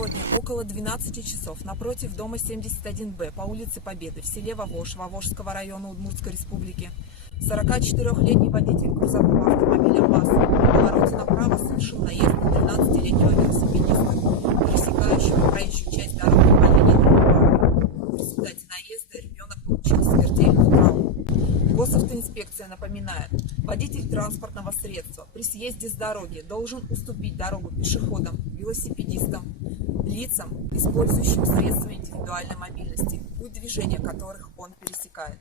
Сегодня около 12 часов напротив дома 71Б по улице Победы в селе Вовож Вовожского района Удмуртской республики 44-летний водитель грузового автомобиля ВАЗ при повороте направо совершил наезд на 13-летнего велосипедиста, пересекающего проезжую часть дороги по линии тротуара. В результате наезда ребенок получил смертельную травму. Госавтоинспекция напоминает, водитель транспортного средства при съезде с дороги должен уступить дорогу пешеходам, велосипедистам, лицам, использующим средства индивидуальной мобильности, путь движения которых он пересекает.